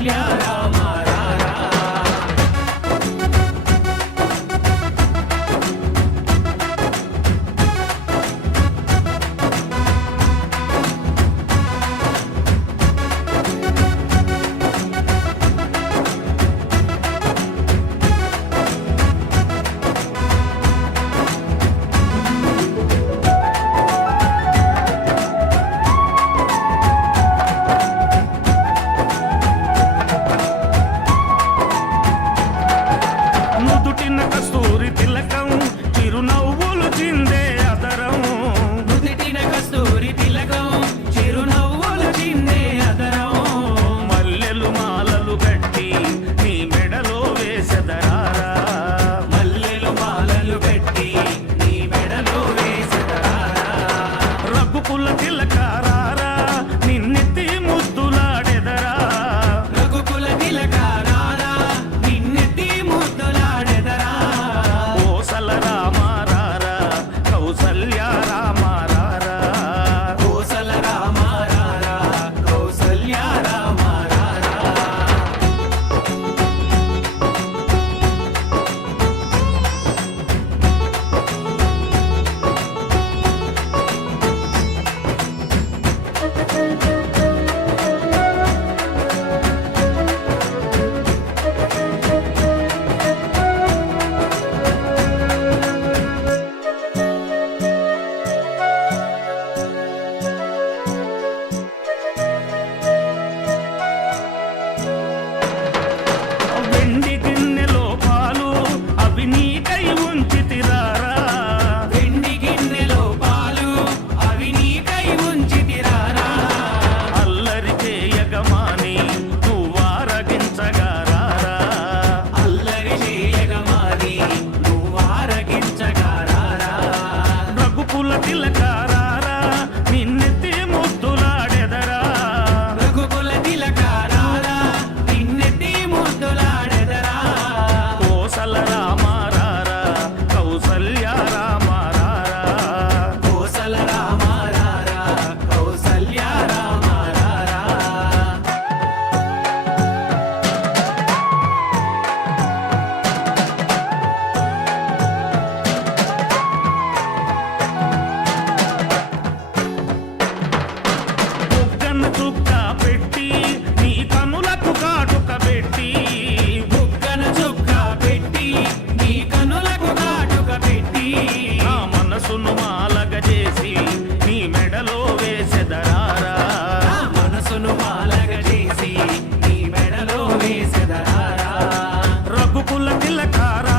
కౌసల్య రామ రారా. నుదుటిన కస్తూరి తిలకం చిరునవ్వులు చిందే అదరం. నుదిటిన కస్తూరి తిలకం చిరునవ్వులు చిందే అదరం. మల్లెలు మాలలు కట్టి నీ మెడలో వేసెదరారా. మల్లెలు మాలలు కట్టి నీ మెడలో వేసెదరారా. రఘుకుల తిలకారారా నిన్నెత్తి ముద్దులాడెదరా. రఘుకుల తిలకారారా నిన్నెత్తి ముద్దులాడెదరా. కోసల రామారారా కౌసల్య రామారారా. కోసల రామ రారా కౌసల్య రామ రారా. వెండి గిన్నెలో పాలు అవి నీకై ఉంచితిరారా. వెండి గిన్నెలో పాలు అవి నీకై ఉంచితిరారా. అల్లరి చేయగమాని నువ్వారగించగారారా. అల్లరి చేయగమాని నువ్వారగించగారారా. రఘుకుల తిలకారారా నిన్నెత్తి ముద్దులాడెదరా. రఘుకుల తిలకారారా నిన్నెత్తి ముద్దులాడెదరా. కోసల రామారారా కౌసల్య రామారారా. కోసల రామ రారా కౌసల్య రామ రారా. బుగ్గన చుక్క పెట్టి నీ కనులకు కాటుక పెట్టి. బుగ్గన చుక్క పెట్టి నీ కనులకు కాటుక పెట్టి. నా మనసును మాలగ చేసి నీ మెడలో వేసెదరారా. నా మనసును మాలగ చేసి నీ మెడలో వేసెదరారా. రఘుకుల తిలకారారా